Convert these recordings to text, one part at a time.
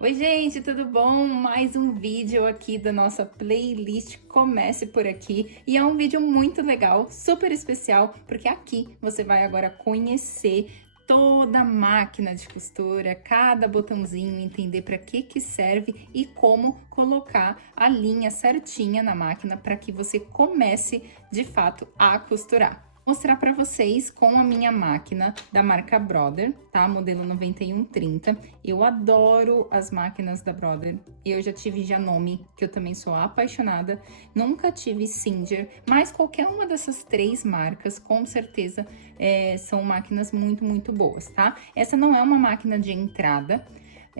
Oi, gente, tudo bom? Mais um vídeo aqui da nossa playlist Comece por Aqui. E é um vídeo muito legal, super especial, porque aqui você vai agora conhecer toda a máquina de costura, cada botãozinho, entender para que serve e como colocar a linha certinha na máquina para que você comece de fato a costurar. Mostrar para vocês com a minha máquina da marca Brother, tá? Modelo 9130. Eu adoro as máquinas da Brother. Eu já tive Janome, que eu também sou apaixonada. Nunca tive Singer, mas qualquer uma dessas três marcas, com certeza, são máquinas muito boas, tá? Essa não é uma máquina de entrada,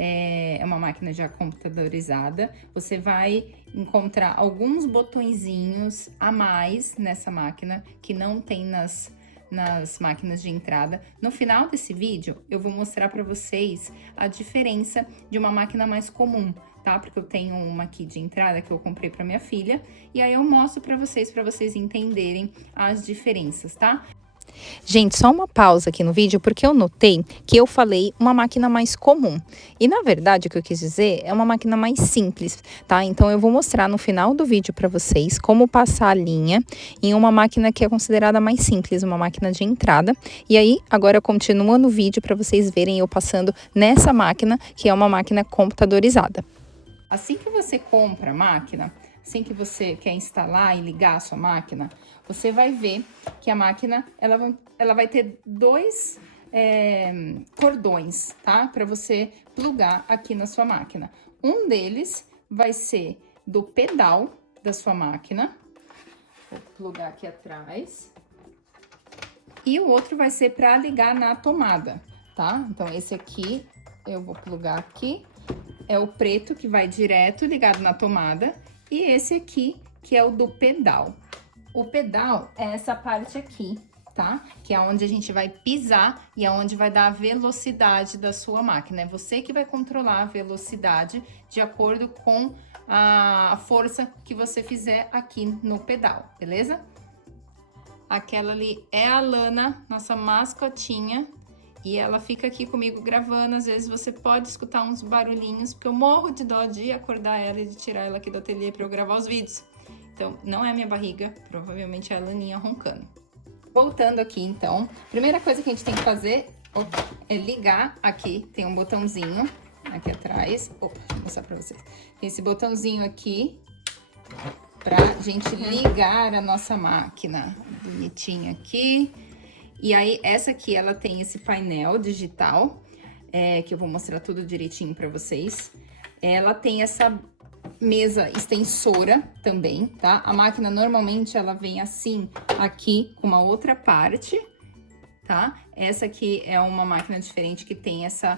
é uma máquina já computadorizada. Você vai encontrar alguns botõezinhos a mais nessa máquina que não tem nas máquinas de entrada. No final desse vídeo, eu vou mostrar para vocês a diferença de uma máquina mais comum, tá? Porque eu tenho uma aqui de entrada que eu comprei para minha filha, e aí eu mostro para vocês entenderem as diferenças, tá? Gente, só uma pausa aqui no vídeo, porque eu notei que eu falei uma máquina mais comum. E na verdade, o que eu quis dizer é uma máquina mais simples, tá? Então eu vou mostrar no final do vídeo para vocês como passar a linha em uma máquina que é considerada mais simples, uma máquina de entrada. E aí, agora continua no vídeo para vocês verem eu passando nessa máquina, que é uma máquina computadorizada. Assim que você compra a máquina, assim que você quer instalar e ligar a sua máquina, você vai ver que a máquina ela vai ter dois cordões, tá? Para você plugar aqui na sua máquina. Um deles vai ser do pedal da sua máquina. Vou plugar aqui atrás. E o outro vai ser para ligar na tomada, tá? Então, esse aqui eu vou plugar aqui. É o preto, que vai direto ligado na tomada, e esse aqui, que é o do pedal. O pedal é essa parte aqui, tá? Que é onde a gente vai pisar e é onde vai dar a velocidade da sua máquina. É você que vai controlar a velocidade de acordo com a força que você fizer aqui no pedal, beleza? Aquela ali é a Lana, nossa mascotinha. E ela fica aqui comigo gravando, às vezes você pode escutar uns barulhinhos, porque eu morro de dó de acordar ela e de tirar ela aqui do ateliê para eu gravar os vídeos. Então, não é a minha barriga, provavelmente é a Laninha roncando. Voltando aqui, então, primeira coisa que a gente tem que fazer é ligar aqui, tem um botãozinho aqui atrás. Opa, deixa eu mostrar para vocês. Tem esse botãozinho aqui pra gente ligar a nossa máquina. Bonitinho aqui. E aí, essa aqui, ela tem esse painel digital, que eu vou mostrar tudo direitinho pra vocês. Ela tem essa mesa extensora também, tá? A máquina, normalmente, ela vem assim, aqui, com uma outra parte, tá? Essa aqui é uma máquina diferente que tem essa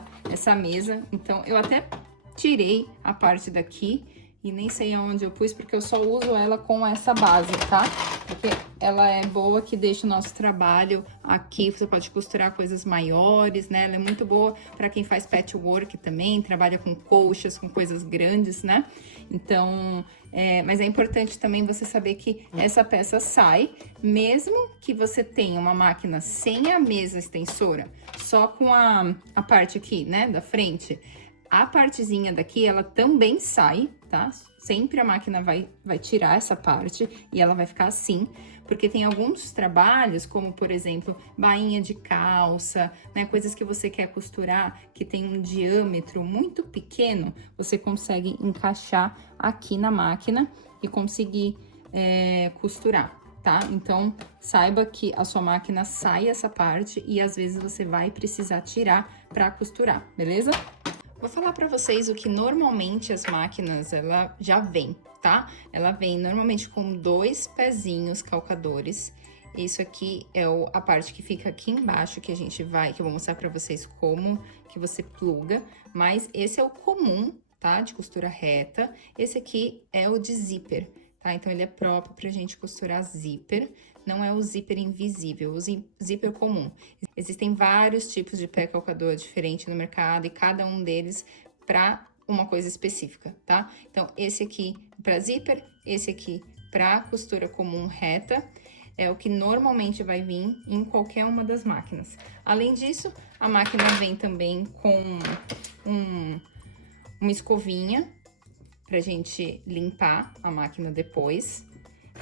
mesa. Então, eu até tirei a parte daqui e nem sei aonde eu pus, porque eu só uso ela com essa base, tá? Porque ela é boa, que deixa o nosso trabalho aqui, você pode costurar coisas maiores, né? Ela é muito boa para quem faz patchwork também, trabalha com colchas, com coisas grandes, né? Então, mas é importante também você saber que essa peça sai, mesmo que você tenha uma máquina sem a mesa extensora, só com a parte aqui, né, da frente. A partezinha daqui, ela também sai, tá? Sempre a máquina vai tirar essa parte e ela vai ficar assim, porque tem alguns trabalhos, como, por exemplo, bainha de calça, né? Coisas que você quer costurar, que tem um diâmetro muito pequeno, você consegue encaixar aqui na máquina e conseguir costurar, tá? Então, saiba que a sua máquina sai essa parte e às vezes você vai precisar tirar para costurar, beleza? Vou falar para vocês o que normalmente as máquinas, ela já vem, tá? Ela vem normalmente com dois pezinhos calcadores. Isso aqui é a parte que fica aqui embaixo, que eu vou mostrar para vocês como que você pluga. Mas esse é o comum, tá? De costura reta. Esse aqui é o de zíper, tá? Então, ele é próprio pra gente costurar zíper. Não é o zíper invisível, o zíper comum. Existem vários tipos de pé calcador diferente no mercado e cada um deles para uma coisa específica, tá? Então, esse aqui para zíper, esse aqui para costura comum reta, é o que normalmente vai vir em qualquer uma das máquinas. Além disso, a máquina vem também com uma escovinha pra gente limpar a máquina depois.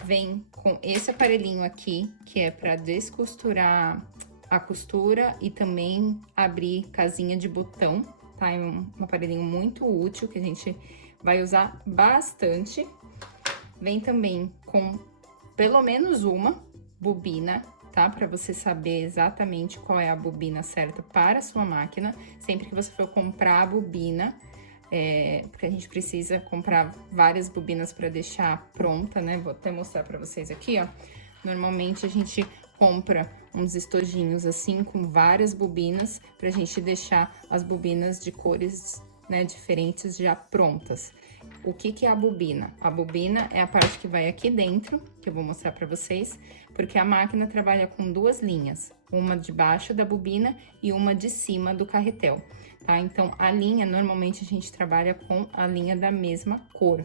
Vem com esse aparelhinho aqui, que é para descosturar a costura e também abrir casinha de botão, tá? É um aparelhinho muito útil que a gente vai usar bastante. Vem também com pelo menos uma bobina, tá? Para você saber exatamente qual é a bobina certa para a sua máquina. Sempre que você for comprar a bobina, porque a gente precisa comprar várias bobinas para deixar pronta, né? Vou até mostrar para vocês aqui, ó. Normalmente a gente compra uns estojinhos assim com várias bobinas pra gente deixar as bobinas de cores, né, diferentes já prontas. O que é a bobina? A bobina é a parte que vai aqui dentro, que eu vou mostrar para vocês, porque a máquina trabalha com duas linhas, uma de baixo da bobina e uma de cima do carretel, tá? Então, a linha, normalmente a gente trabalha com a linha da mesma cor,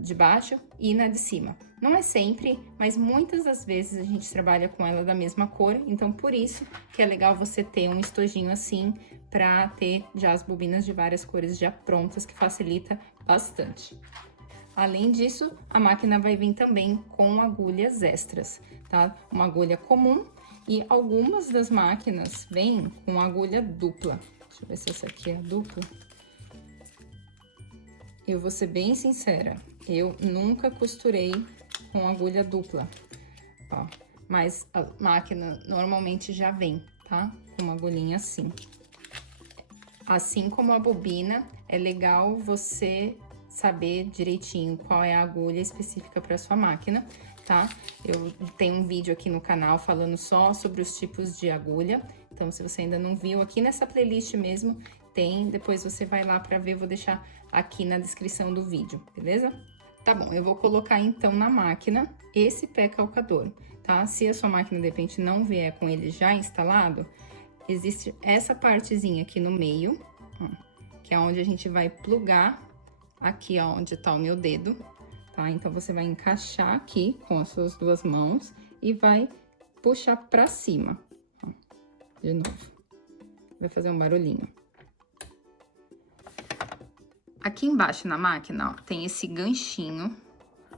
de baixo e na de cima. Não é sempre, mas muitas das vezes a gente trabalha com ela da mesma cor, então por isso que é legal você ter um estojinho assim, para ter já as bobinas de várias cores já prontas, que facilita bastante. Além disso, a máquina vai vir também com agulhas extras, tá? Uma agulha comum e algumas das máquinas vêm com agulha dupla. Deixa eu ver se essa aqui é a dupla. Eu vou ser bem sincera, eu nunca costurei com agulha dupla, ó, mas a máquina normalmente já vem, tá? Com uma agulhinha assim. Assim como a bobina, é legal você saber direitinho qual é a agulha específica para sua máquina, tá? Eu tenho um vídeo aqui no canal falando só sobre os tipos de agulha, então se você ainda não viu, aqui nessa playlist mesmo tem, depois você vai lá para ver, vou deixar aqui na descrição do vídeo, beleza? Tá bom, eu vou colocar então na máquina esse pé calcador, tá? Se a sua máquina de repente não vier com ele já instalado, existe essa partezinha aqui no meio, ó, que é onde a gente vai plugar aqui, ó, onde tá o meu dedo, tá? Então, você vai encaixar aqui com as suas duas mãos e vai puxar pra cima, ó, de novo. Vai fazer um barulhinho. Aqui embaixo na máquina, ó, tem esse ganchinho,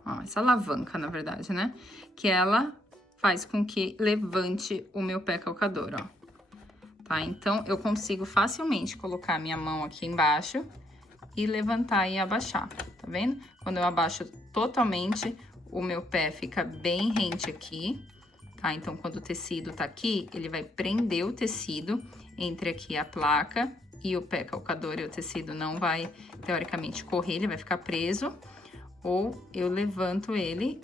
ó, essa alavanca, na verdade, né? Que ela faz com que levante o meu pé calcador, ó. Tá? Então, eu consigo facilmente colocar a minha mão aqui embaixo e levantar e abaixar, tá vendo? Quando eu abaixo totalmente, o meu pé fica bem rente aqui, tá? Então, quando o tecido tá aqui, ele vai prender o tecido entre aqui a placa e o pé calcador, e o tecido não vai, teoricamente, correr, ele vai ficar preso. Ou eu levanto ele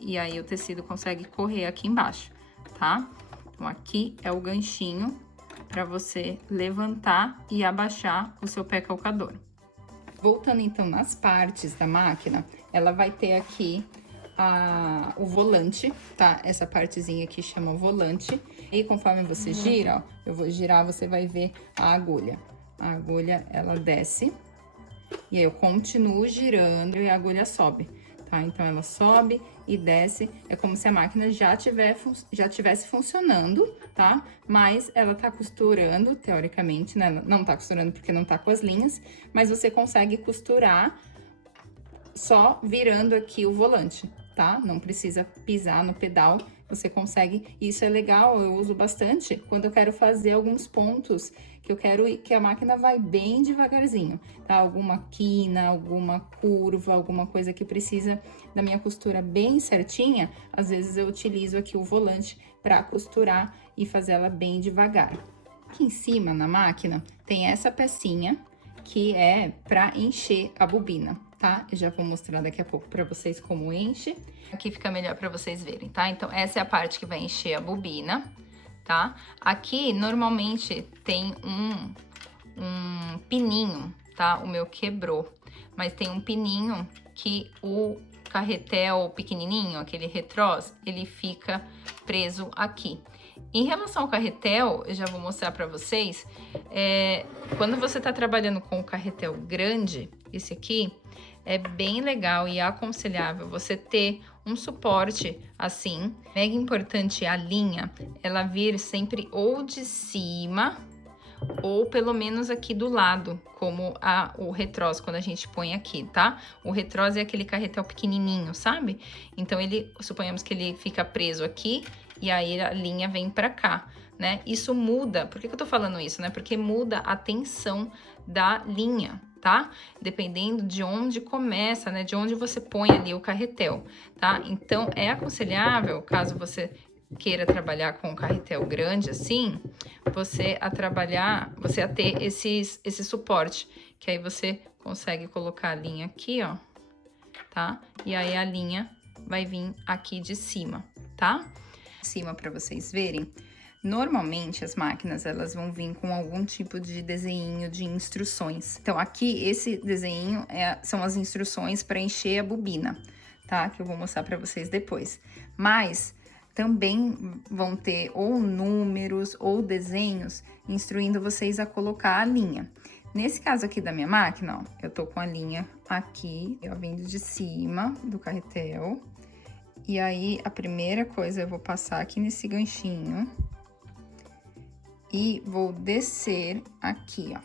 e aí o tecido consegue correr aqui embaixo, tá? Então, aqui é o ganchinho para você levantar e abaixar o seu pé calcador. Voltando então nas partes da máquina, ela vai ter aqui o volante, tá? Essa partezinha aqui chama volante. E conforme você gira, ó, eu vou girar, você vai ver a agulha. A agulha, ela desce. E aí eu continuo girando e a agulha sobe, tá? Então, ela sobe e desce, é como se a máquina já tivesse funcionando, tá? Mas ela tá costurando, teoricamente, né? Ela não tá costurando porque não tá com as linhas, mas você consegue costurar só virando aqui o volante, tá? Não precisa pisar no pedal, você consegue. Isso é legal, eu uso bastante quando eu quero fazer alguns pontos que eu quero que a máquina vai bem devagarzinho, tá? Alguma quina, alguma curva, alguma coisa que precisa da minha costura bem certinha, às vezes eu utilizo aqui o volante para costurar e fazer ela bem devagar. Aqui em cima, na máquina, tem essa pecinha que é para encher a bobina, tá? Eu já vou mostrar daqui a pouco para vocês como enche. Aqui fica melhor para vocês verem, tá? Então, essa é a parte que vai encher a bobina, tá? Aqui, normalmente, tem um pininho, tá? O meu quebrou, mas tem um pininho que o carretel pequenininho, aquele retrós, ele fica preso aqui. Em relação ao carretel, eu já vou mostrar para vocês, quando você tá trabalhando com o carretel grande, esse aqui, é bem legal e aconselhável você ter um suporte assim. Mega importante a linha, ela vir sempre ou de cima ou pelo menos aqui do lado, como o retrós, quando a gente põe aqui, tá? O retrós é aquele carretel pequenininho, sabe? Então, suponhamos que ele fica preso aqui e aí a linha vem pra cá, né? Isso muda, por que eu tô falando isso, né? Porque muda a tensão da linha, tá? Dependendo de onde começa, né? De onde você põe ali o carretel, tá? Então, é aconselhável, caso você queira trabalhar com um carretel grande assim, você a ter esse suporte, que aí você consegue colocar a linha aqui, ó, tá? E aí a linha vai vir aqui de cima, tá? De cima para vocês verem. Normalmente as máquinas elas vão vir com algum tipo de desenho de instruções. Então aqui esse desenho são as instruções para encher a bobina, tá? Que eu vou mostrar para vocês depois. Mas também vão ter ou números ou desenhos instruindo vocês a colocar a linha. Nesse caso aqui da minha máquina, ó, eu tô com a linha aqui, ó, vindo de cima do carretel. E aí, a primeira coisa, eu vou passar aqui nesse ganchinho e vou descer aqui, ó.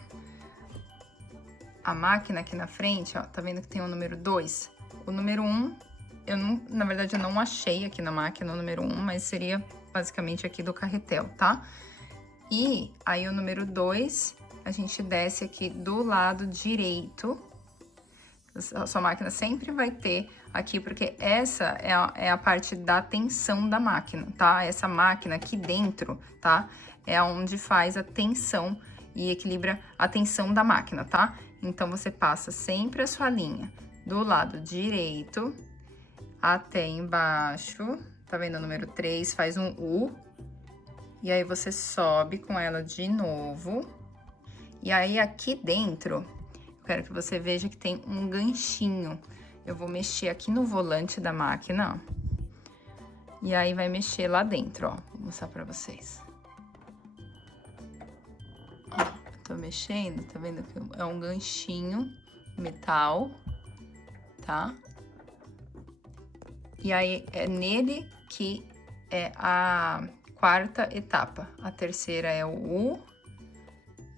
A máquina aqui na frente, ó, tá vendo que tem o número 2? O número 1... na verdade, eu não achei aqui na máquina o número 1, mas seria basicamente aqui do carretel, tá? E aí, o número 2, a gente desce aqui do lado direito. A sua máquina sempre vai ter aqui, porque essa é a parte da tensão da máquina, tá? Essa máquina aqui dentro, tá? É onde faz a tensão e equilibra a tensão da máquina, tá? Então, você passa sempre a sua linha do lado direito até embaixo, tá vendo o número 3? Faz um U. E aí, você sobe com ela de novo. E aí, aqui dentro, eu quero que você veja que tem um ganchinho. Eu vou mexer aqui no volante da máquina, ó. E aí, vai mexer lá dentro, ó. Vou mostrar pra vocês. Ó, tô mexendo, tá vendo que é um ganchinho metal, tá? E aí, é nele que é a quarta etapa. A terceira é o U.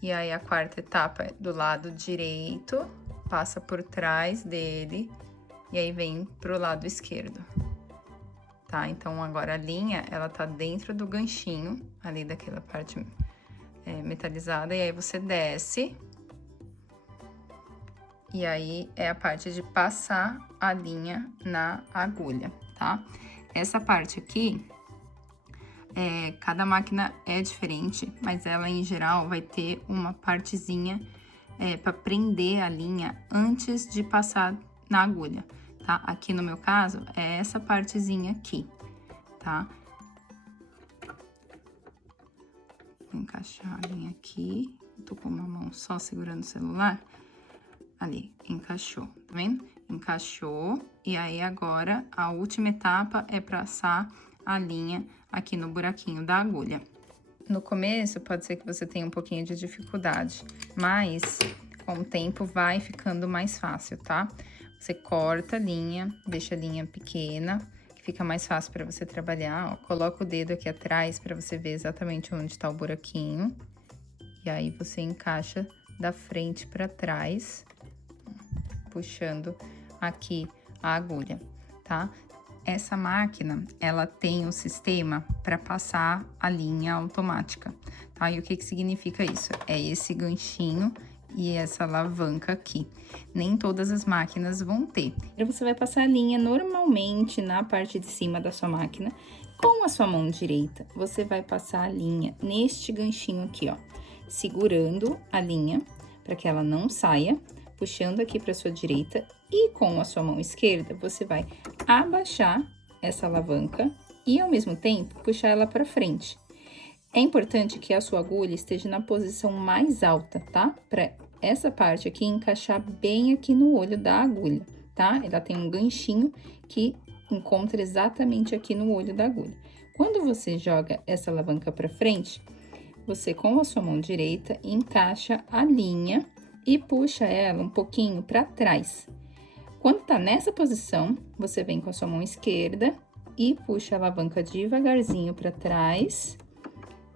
E aí, a quarta etapa é do lado direito, passa por trás dele e aí vem pro lado esquerdo, tá? Então, agora a linha, ela tá dentro do ganchinho, ali daquela parte metalizada, e aí você desce. E aí, é a parte de passar a linha na agulha, tá? Essa parte aqui, cada máquina é diferente, mas ela, em geral, vai ter uma partezinha para prender a linha antes de passar na agulha, tá? Aqui no meu caso, é essa partezinha aqui, tá? Vou encaixar a linha aqui. Tô com uma mão só segurando o celular. Ali, encaixou, tá vendo? Encaixou, e aí agora a última etapa é passar a linha aqui no buraquinho da agulha. No começo pode ser que você tenha um pouquinho de dificuldade, mas com o tempo vai ficando mais fácil, tá? Você corta a linha, deixa a linha pequena, que fica mais fácil para você trabalhar, ó. Coloca o dedo aqui atrás para você ver exatamente onde tá o buraquinho. E aí você encaixa da frente para trás, puxando aqui a agulha, tá? Essa máquina, ela tem um sistema para passar a linha automática, tá? E o que significa isso? É esse ganchinho e essa alavanca aqui. Nem todas as máquinas vão ter. Você vai passar a linha normalmente na parte de cima da sua máquina. Com a sua mão direita, você vai passar a linha neste ganchinho aqui, ó. Segurando a linha para que ela não saia, puxando aqui para sua direita, e com a sua mão esquerda você vai abaixar essa alavanca e ao mesmo tempo puxar ela para frente. É importante que a sua agulha esteja na posição mais alta, tá? Para essa parte aqui encaixar bem aqui no olho da agulha, tá? Ela tem um ganchinho que encontra exatamente aqui no olho da agulha. Quando você joga essa alavanca para frente, você com a sua mão direita encaixa a linha e puxa ela um pouquinho para trás. Quando tá nessa posição, você vem com a sua mão esquerda e puxa a alavanca devagarzinho para trás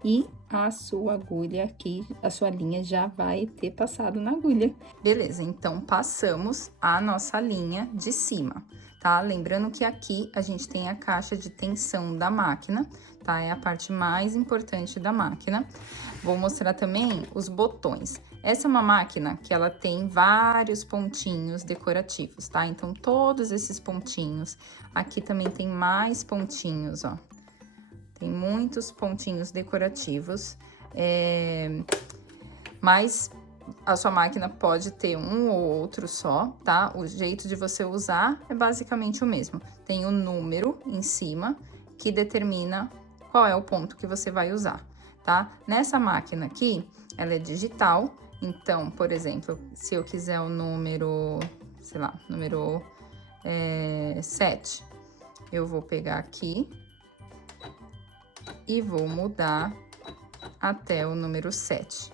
e a sua agulha aqui, a sua linha já vai ter passado na agulha. Beleza, então passamos a nossa linha de cima, tá? Lembrando que aqui a gente tem a caixa de tensão da máquina, tá? É a parte mais importante da máquina. Vou mostrar também os botões. Essa é uma máquina que ela tem vários pontinhos decorativos, tá? Então, todos esses pontinhos. Aqui também tem mais pontinhos, ó. Tem muitos pontinhos decorativos, mas a sua máquina pode ter um ou outro só, tá? O jeito de você usar é basicamente o mesmo. Tem o número em cima que determina qual é o ponto que você vai usar, tá? Nessa máquina aqui, ela é digital, então, por exemplo, se eu quiser o número, sei lá, número 7, eu vou pegar aqui e vou mudar até o número 7,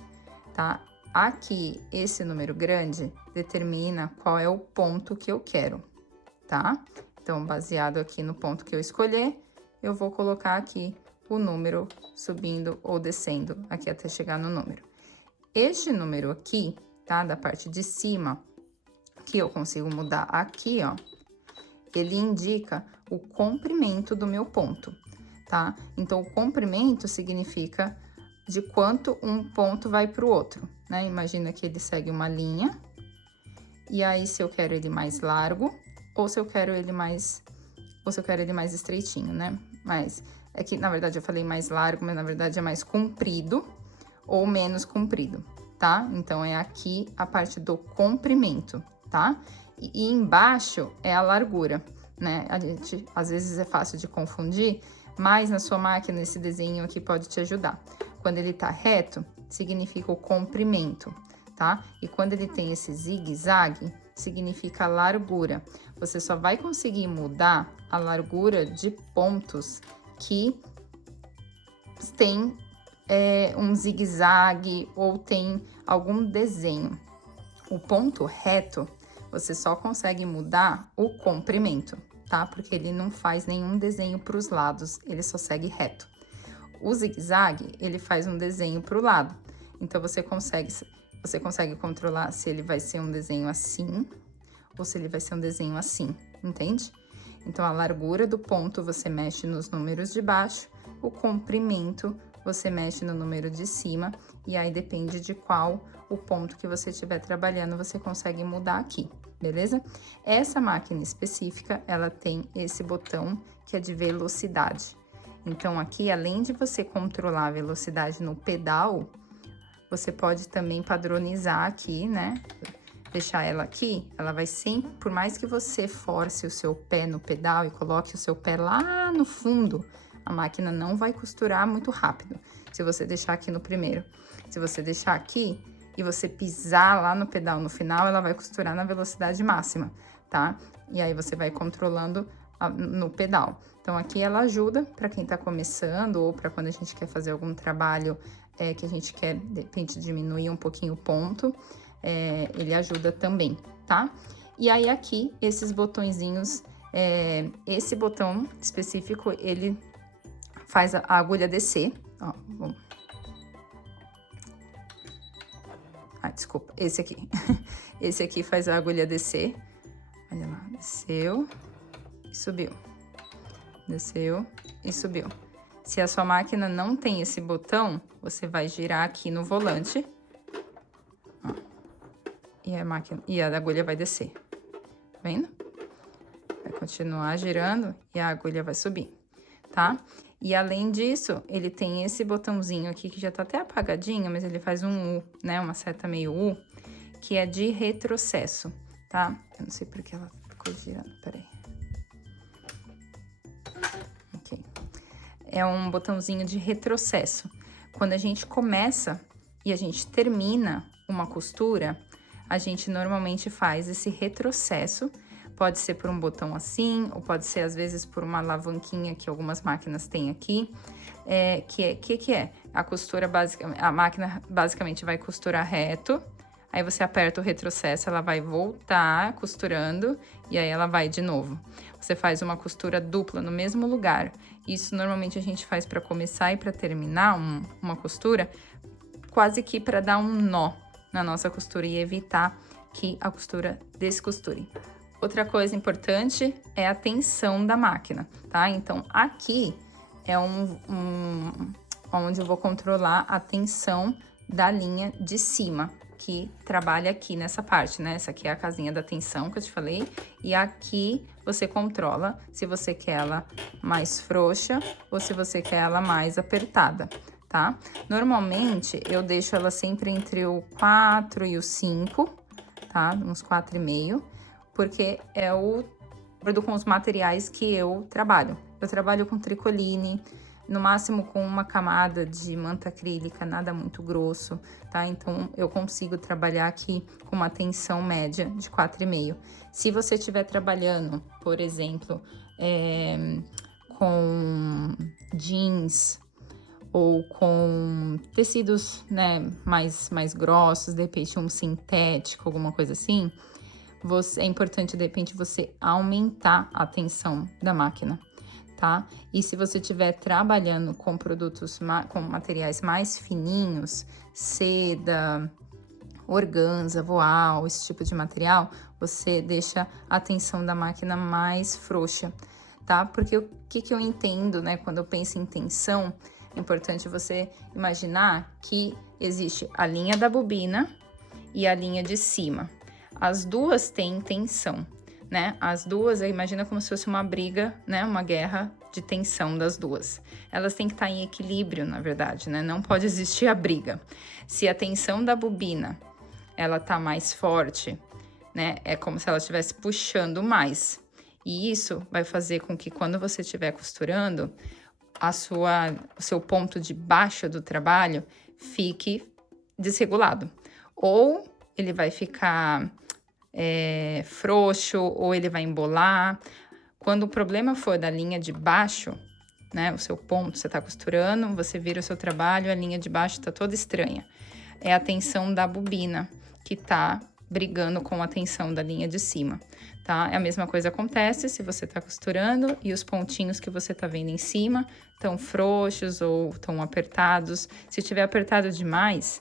tá? Aqui, esse número grande determina qual é o ponto que eu quero, tá? Então, baseado aqui no ponto que eu escolher, eu vou colocar aqui o número subindo ou descendo aqui até chegar no número. Este número aqui, tá? Da parte de cima, que eu consigo mudar aqui, ó, ele indica o comprimento do meu ponto, tá? Então, o comprimento significa de quanto um ponto vai para o outro, né? Imagina que ele segue uma linha, e aí se eu quero ele mais largo, ou se eu quero ele mais estreitinho, né? Mas é que, na verdade, eu falei mais largo, mas na verdade é mais comprido ou menos comprido, tá? Então, é aqui a parte do comprimento, tá? E embaixo é a largura, né? A gente, às vezes, é fácil de confundir, mas na sua máquina esse desenho aqui pode te ajudar. Quando ele tá reto, significa o comprimento, tá? E quando ele tem esse zigue-zague, significa a largura. Você só vai conseguir mudar a largura de pontos que tem um zigue-zague ou tem algum desenho. O ponto reto, você só consegue mudar o comprimento, tá? Porque ele não faz nenhum desenho para os lados, ele só segue reto. O zigue-zague, ele faz um desenho para o lado. Então, você consegue controlar se ele vai ser um desenho assim ou se ele vai ser um desenho assim, entende? Então, a largura do ponto você mexe nos números de baixo, o comprimento você mexe no número de cima, e aí depende de qual o ponto que você estiver trabalhando, você consegue mudar aqui, beleza? Essa máquina específica, ela tem esse botão que é de velocidade. Então, aqui, além de você controlar a velocidade no pedal, você pode também padronizar aqui, né? Deixar ela aqui, ela vai sempre, por mais que você force o seu pé no pedal e coloque o seu pé lá no fundo, a máquina não vai costurar muito rápido, se você deixar aqui no primeiro. Se você deixar aqui e você pisar lá no pedal no final, ela vai costurar na velocidade máxima, tá? E aí você vai controlando no pedal. Então, aqui ela ajuda para quem tá começando ou para quando a gente quer fazer algum trabalho que a gente quer, de repente, diminuir um pouquinho o ponto, ele ajuda também, tá? E aí, aqui, esses botõezinhos, esse botão específico, ele faz a agulha descer, ó, vamos... desculpa, esse aqui. Esse aqui faz a agulha descer, olha lá, desceu e subiu, desceu e subiu. Se a sua máquina não tem esse botão, você vai girar aqui no volante, ó, e a agulha vai descer, tá vendo? Vai continuar girando e a agulha vai subir, tá? E além disso, ele tem esse botãozinho aqui que já tá até apagadinho, mas ele faz um U, né? Uma seta meio U, que é de retrocesso, tá? Eu não sei porque ela ficou girando, peraí. Ok. É um botãozinho de retrocesso. Quando a gente começa e a gente termina uma costura, a gente normalmente faz esse retrocesso. Pode ser por um botão assim, ou pode ser, às vezes, por uma alavanquinha que algumas máquinas têm aqui. Que é? A costura, a máquina basicamente vai costurar reto, aí você aperta o retrocesso, ela vai voltar costurando e aí ela vai de novo. Você faz uma costura dupla no mesmo lugar. Isso normalmente a gente faz para começar e para terminar uma costura, quase que para dar um nó na nossa costura e evitar que a costura descosture. Outra coisa importante é a tensão da máquina, tá? Então, aqui é onde eu vou controlar a tensão da linha de cima, que trabalha aqui nessa parte, né? Essa aqui é a casinha da tensão que eu te falei. E aqui você controla se você quer ela mais frouxa ou se você quer ela mais apertada, tá? Normalmente, eu deixo ela sempre entre o 4 e o 5, tá? Uns 4,5, porque é o acordo com os materiais que eu trabalho. Eu trabalho com tricoline, no máximo com uma camada de manta acrílica, nada muito grosso, tá? Então, eu consigo trabalhar aqui com uma tensão média de 4,5. Se você estiver trabalhando, por exemplo, com jeans ou com tecidos, né, mais grossos, de repente um sintético, alguma coisa assim, é importante, de repente, você aumentar a tensão da máquina, tá? E se você estiver trabalhando com produtos, com materiais mais fininhos, seda, organza, voal, esse tipo de material, você deixa a tensão da máquina mais frouxa, tá? Porque o que eu entendo, né, quando eu penso em tensão, é importante você imaginar que existe a linha da bobina e a linha de cima. As duas têm tensão, né? As duas, imagina como se fosse uma briga, né? Uma guerra de tensão das duas. Elas têm que estar em equilíbrio, na verdade, né? Não pode existir a briga. Se a tensão da bobina, ela tá mais forte, né? É como se ela estivesse puxando mais. E isso vai fazer com que quando você estiver costurando, o seu ponto de baixo do trabalho fique desregulado. Ou ele vai ficar frouxo, ou ele vai embolar. Quando o problema for da linha de baixo, né, o seu ponto, você tá costurando, você vira o seu trabalho, a linha de baixo tá toda estranha. É a tensão da bobina que tá brigando com a tensão da linha de cima, tá? A mesma coisa acontece se você tá costurando e os pontinhos que você tá vendo em cima estão frouxos ou estão apertados. Se tiver apertado demais,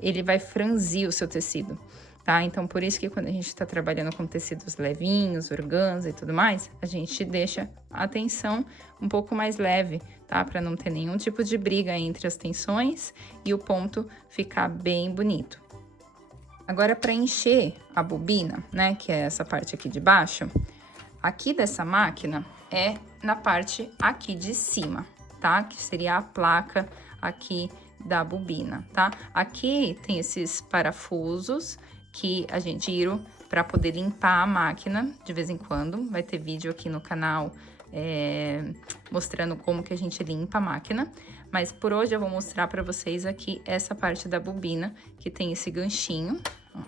ele vai franzir o seu tecido, tá? Então, por isso que quando a gente tá trabalhando com tecidos levinhos, organza e tudo mais, a gente deixa a tensão um pouco mais leve, tá? Para não ter nenhum tipo de briga entre as tensões e o ponto ficar bem bonito. Agora, para encher a bobina, né, que é essa parte aqui de baixo, aqui dessa máquina é na parte aqui de cima, tá? Que seria a placa aqui da bobina, tá? Aqui tem esses parafusos que a gente tira para poder limpar a máquina de vez em quando. Vai ter vídeo aqui no canal mostrando como que a gente limpa a máquina. Mas por hoje eu vou mostrar para vocês aqui essa parte da bobina, que tem esse ganchinho, ó.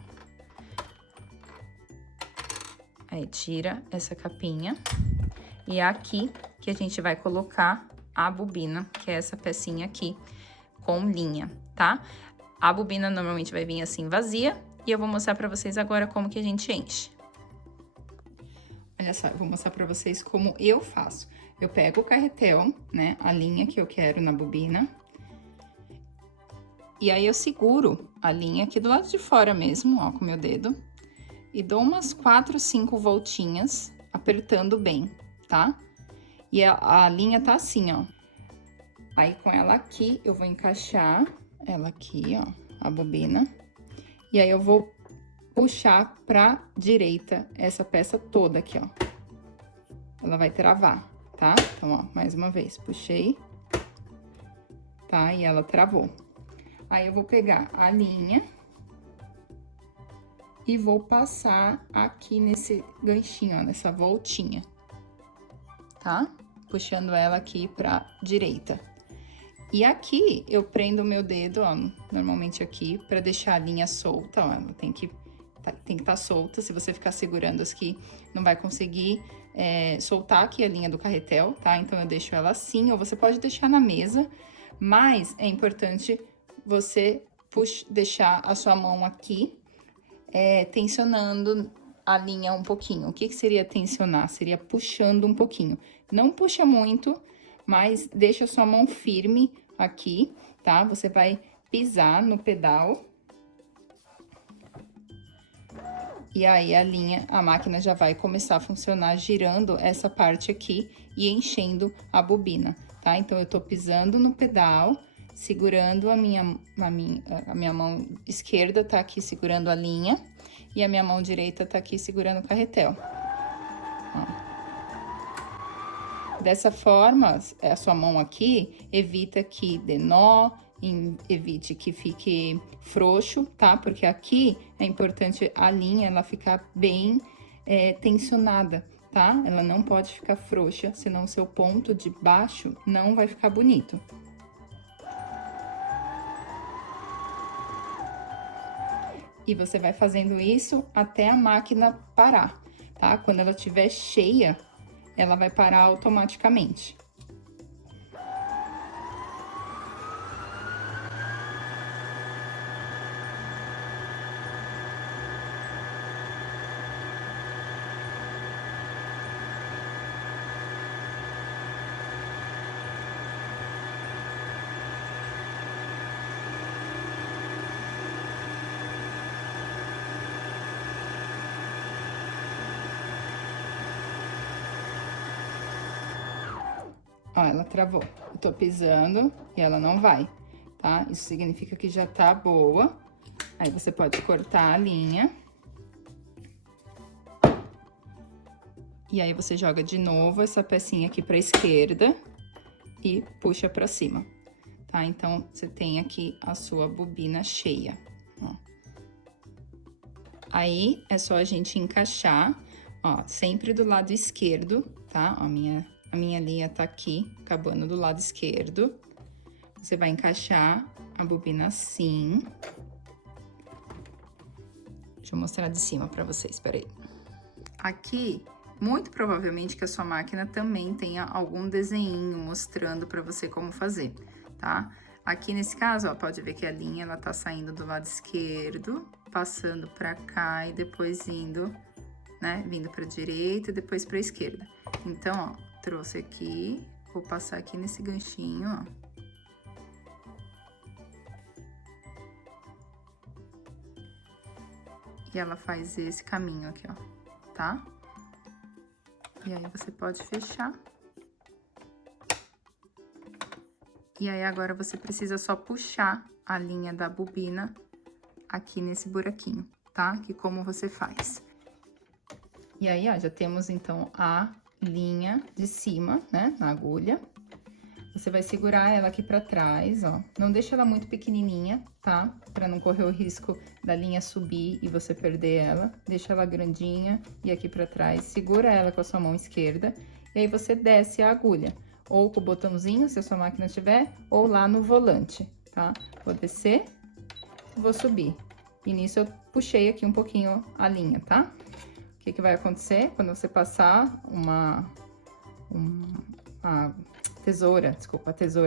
Aí tira essa capinha. E é aqui que a gente vai colocar a bobina, que é essa pecinha aqui, com linha, tá? A bobina normalmente vai vir assim vazia, e eu vou mostrar pra vocês agora como que a gente enche. Olha só, eu vou mostrar pra vocês como eu faço. Eu pego o carretel, né, a linha que eu quero na bobina, e aí eu seguro a linha aqui do lado de fora mesmo, ó, com o meu dedo, e dou umas 4, 5 voltinhas, apertando bem, tá? E a linha tá assim, ó. Aí, com ela aqui, eu vou encaixar ela aqui, ó, a bobina. E aí, eu vou puxar pra direita essa peça toda aqui, ó. Ela vai travar, tá? Então, ó, mais uma vez, puxei, tá? E ela travou. Aí, eu vou pegar a linha e vou passar aqui nesse ganchinho, ó, nessa voltinha, tá? Puxando ela aqui pra direita. E aqui, eu prendo o meu dedo, ó, normalmente aqui, pra deixar a linha solta, ó, ela tem que estar solta. Se você ficar segurando aqui, não vai conseguir soltar aqui a linha do carretel, tá? Então, eu deixo ela assim, ou você pode deixar na mesa, mas é importante você deixar a sua mão aqui, tensionando a linha um pouquinho. O que seria tensionar? Seria puxando um pouquinho. Não puxa muito, mas deixa a sua mão firme aqui, tá? Você vai pisar no pedal. E aí, a máquina já vai começar a funcionar girando essa parte aqui e enchendo a bobina, tá? Então, eu tô pisando no pedal, segurando a minha mão esquerda tá aqui segurando a linha e a minha mão direita tá aqui segurando o carretel. Ó. Dessa forma, a sua mão aqui evita que dê nó, evite que fique frouxo, tá? Porque aqui é importante a linha, ela ficar bem tensionada, tá? Ela não pode ficar frouxa, senão o seu ponto de baixo não vai ficar bonito. E você vai fazendo isso até a máquina parar, tá? Quando ela estiver cheia, ela vai parar automaticamente. Ó, ela travou. Eu tô pisando e ela não vai, tá? Isso significa que já tá boa. Aí, você pode cortar a linha. E aí, você joga de novo essa pecinha aqui pra esquerda e puxa pra cima, tá? Então, você tem aqui a sua bobina cheia, ó. Aí, é só a gente encaixar, ó, sempre do lado esquerdo, tá? Ó, a minha linha tá aqui, acabando do lado esquerdo. Você vai encaixar a bobina assim. Deixa eu mostrar de cima pra vocês, peraí. Aqui, muito provavelmente que a sua máquina também tenha algum desenho mostrando pra você como fazer, tá? Aqui nesse caso, ó, pode ver que a linha, ela tá saindo do lado esquerdo, passando pra cá e depois indo, né? Vindo pra direita e depois pra esquerda. Então, ó, trouxe aqui, vou passar aqui nesse ganchinho, ó. E ela faz esse caminho aqui, ó, tá? E aí, você pode fechar. E aí, agora, você precisa só puxar a linha da bobina aqui nesse buraquinho, tá? Que como você faz. E aí, ó, já temos, então, a linha de cima, né, na agulha. Você vai segurar ela aqui pra trás, ó. Não deixa ela muito pequenininha, tá? Pra não correr o risco da linha subir e você perder ela. Deixa ela grandinha e aqui pra trás. Segura ela com a sua mão esquerda. E aí, você desce a agulha. Ou com o botãozinho, se a sua máquina tiver, ou lá no volante, tá? Vou descer, vou subir. E nisso, eu puxei aqui um pouquinho a linha, tá? O que vai acontecer quando você passar a tesoura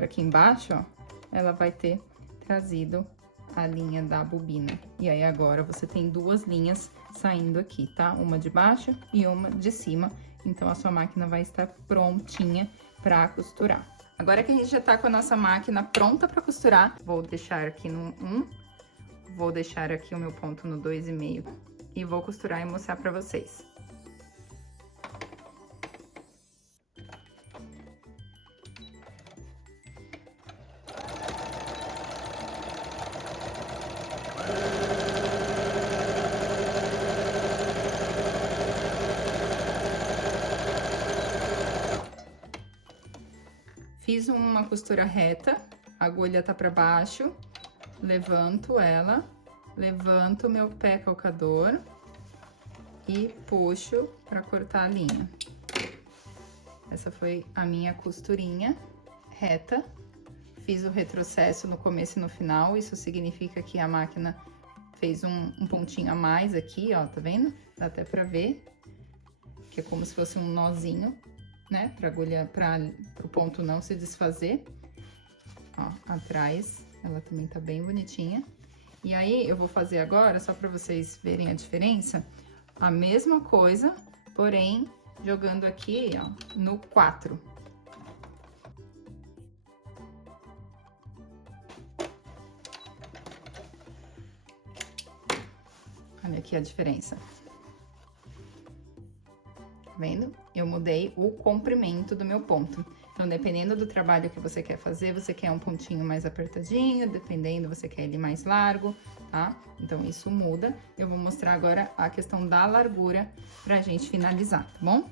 aqui embaixo, ó, ela vai ter trazido a linha da bobina. E aí, agora, você tem duas linhas saindo aqui, tá? Uma de baixo e uma de cima. Então, a sua máquina vai estar prontinha pra costurar. Agora que a gente já tá com a nossa máquina pronta pra costurar, vou deixar aqui no 1, vou deixar aqui o meu ponto no 2,5 e vou costurar e mostrar pra vocês. Fiz uma costura reta, a agulha tá pra baixo, levanto ela, levanto o meu pé calcador e puxo pra cortar a linha. Essa foi a minha costurinha reta. Fiz o retrocesso no começo e no final, isso significa que a máquina fez um pontinho a mais aqui, ó, tá vendo? Dá até pra ver, que é como se fosse um nozinho, né? Pra agulha, pro ponto não se desfazer. Ó, atrás, ela também tá bem bonitinha. E aí, eu vou fazer agora, só pra vocês verem a diferença, a mesma coisa, porém, jogando aqui, ó, no 4. Olha aqui a diferença. Tá vendo? Eu mudei o comprimento do meu ponto. Então, dependendo do trabalho que você quer fazer, você quer um pontinho mais apertadinho, dependendo, você quer ele mais largo, tá? Então, isso muda. Eu vou mostrar agora a questão da largura pra gente finalizar, tá bom?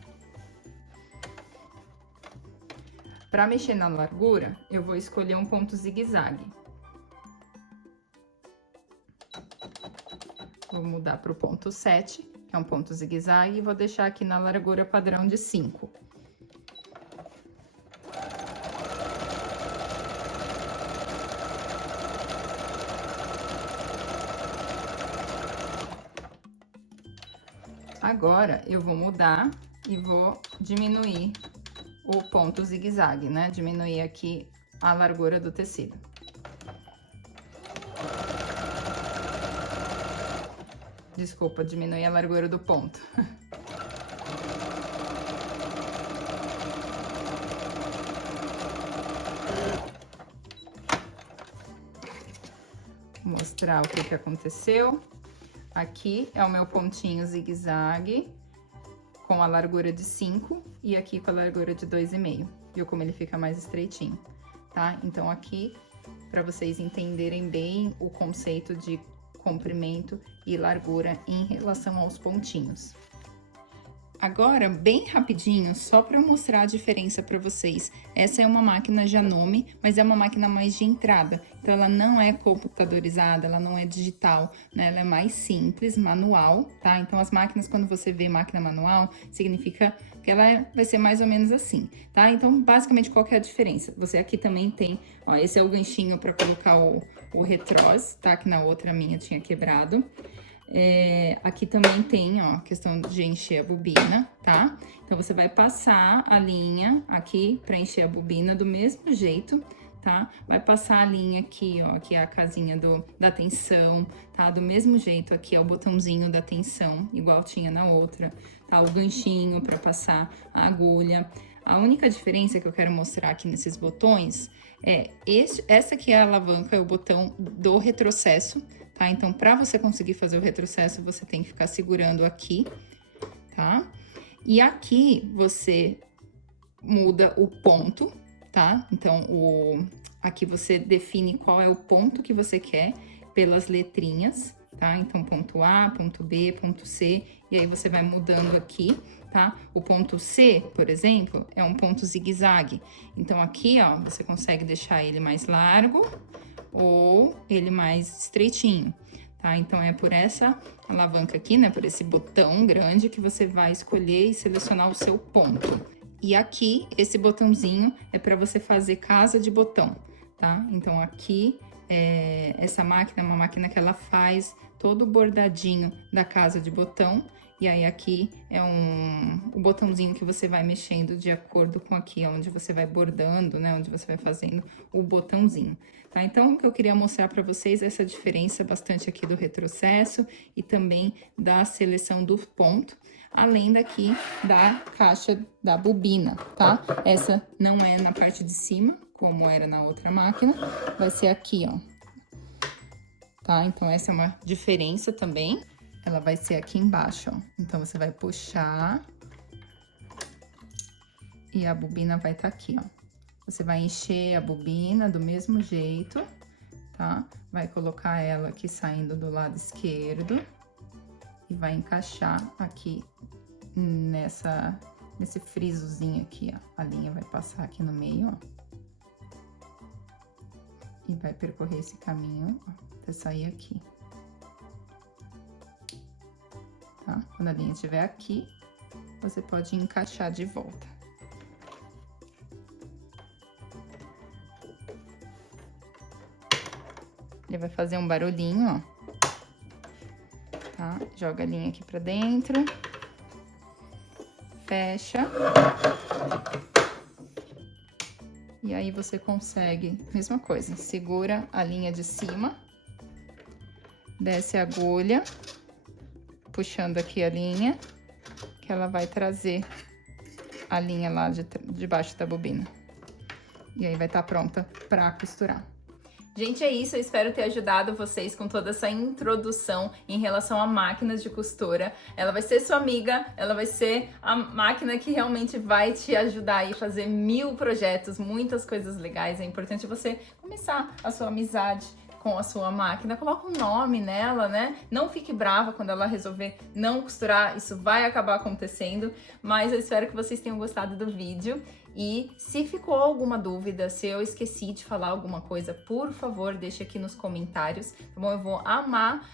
Pra mexer na largura, eu vou escolher um ponto zigue-zague. Vou mudar pro ponto 7, que é um ponto zigue-zague, e vou deixar aqui na largura padrão de 5. Agora, eu vou mudar e vou diminuir o ponto zigue-zague, né? Diminuir aqui a largura do tecido. Desculpa, diminuir a largura do ponto. Vou mostrar o que aconteceu. Aqui é o meu pontinho zigue-zague com a largura de 5 e aqui com a largura de 2,5. Viu como ele fica mais estreitinho, tá? Então, aqui, para vocês entenderem bem o conceito de comprimento e largura em relação aos pontinhos. Agora, bem rapidinho, só para eu mostrar a diferença para vocês. Essa é uma máquina Janome, mas é uma máquina mais de entrada. Então, ela não é computadorizada, ela não é digital, né? Ela é mais simples, manual, tá? Então, as máquinas, quando você vê máquina manual, significa que ela vai ser mais ou menos assim, tá? Então, basicamente, qual que é a diferença? Você aqui também tem, ó, esse é o ganchinho para colocar o retrós, tá? Que na outra minha tinha quebrado. Aqui também tem, ó, questão de encher a bobina, tá? Então, você vai passar a linha aqui pra encher a bobina do mesmo jeito, tá? Vai passar a linha aqui, ó, que é a casinha da tensão, tá? Do mesmo jeito, aqui é o botãozinho da tensão, igual tinha na outra, tá? O ganchinho pra passar a agulha. A única diferença que eu quero mostrar aqui nesses botões é essa aqui é a alavanca, é o botão do retrocesso, tá? Então, para você conseguir fazer o retrocesso, você tem que ficar segurando aqui, tá? E aqui você muda o ponto, tá? Então, aqui você define qual é o ponto que você quer pelas letrinhas, tá? Então, ponto A, ponto B, ponto C, e aí você vai mudando aqui, tá? O ponto C, por exemplo, é um ponto zigue-zague. Então, aqui, ó, você consegue deixar ele mais largo ou ele mais estreitinho, tá? Então, é por essa alavanca aqui, né? Por esse botão grande que você vai escolher e selecionar o seu ponto. E aqui, esse botãozinho é para você fazer casa de botão, tá? Então, aqui, essa máquina é uma máquina que ela faz todo o bordadinho da casa de botão. E aí, aqui é o botãozinho que você vai mexendo de acordo com aqui, onde você vai bordando, né? Onde você vai fazendo o botãozinho, tá? Então, o que eu queria mostrar para vocês é essa diferença bastante aqui do retrocesso e também da seleção do ponto, além daqui da caixa da bobina, tá? Essa não é na parte de cima, como era na outra máquina, vai ser aqui, ó. Tá? Então, essa é uma diferença também. Ela vai ser aqui embaixo, ó. Então, você vai puxar e a bobina vai estar aqui, ó. Você vai encher a bobina do mesmo jeito, tá? Vai colocar ela aqui saindo do lado esquerdo e vai encaixar aqui nesse frisozinho aqui, ó. A linha vai passar aqui no meio, ó. E vai percorrer esse caminho, ó, até sair aqui. Tá? Quando a linha estiver aqui, você pode encaixar de volta. Ele vai fazer um barulhinho, ó. Tá? Joga a linha aqui pra dentro. Fecha. E aí, você consegue, mesma coisa, segura a linha de cima. Desce a agulha, puxando aqui a linha, que ela vai trazer a linha lá de baixo da bobina. E aí vai estar pronta para costurar. Gente, é isso, eu espero ter ajudado vocês com toda essa introdução em relação a máquinas de costura. Ela vai ser sua amiga, ela vai ser a máquina que realmente vai te ajudar aí a fazer 1000 projetos, muitas coisas legais. É importante você começar a sua amizade com a sua máquina, coloca um nome nela, né? Não fique brava quando ela resolver não costurar, isso vai acabar acontecendo, mas eu espero que vocês tenham gostado do vídeo. E se ficou alguma dúvida, se eu esqueci de falar alguma coisa, por favor, deixe aqui nos comentários, tá bom? Eu vou amar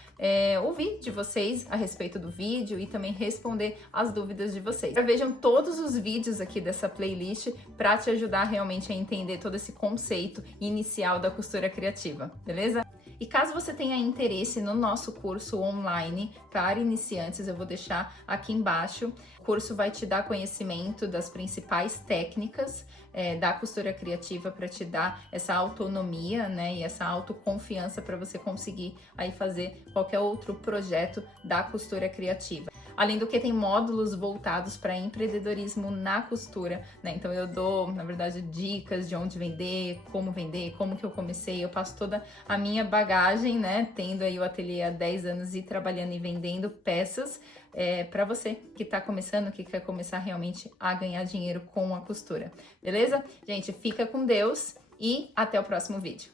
ouvir de vocês a respeito do vídeo e também responder as dúvidas de vocês. Vejam todos os vídeos aqui dessa playlist para te ajudar realmente a entender todo esse conceito inicial da costura criativa, beleza? E caso você tenha interesse no nosso curso online para iniciantes, eu vou deixar aqui embaixo. O curso vai te dar conhecimento das principais técnicas da costura criativa para te dar essa autonomia, né, e essa autoconfiança para você conseguir aí fazer qualquer outro projeto da costura criativa. Além do que, tem módulos voltados para empreendedorismo na costura, né? Então eu dou, na verdade, dicas de onde vender, como que eu comecei. Eu passo toda a minha bagagem, né? Tendo aí o ateliê há 10 anos e trabalhando e vendendo peças para você que está começando, que quer começar realmente a ganhar dinheiro com a costura. Beleza? Gente, fica com Deus e até o próximo vídeo.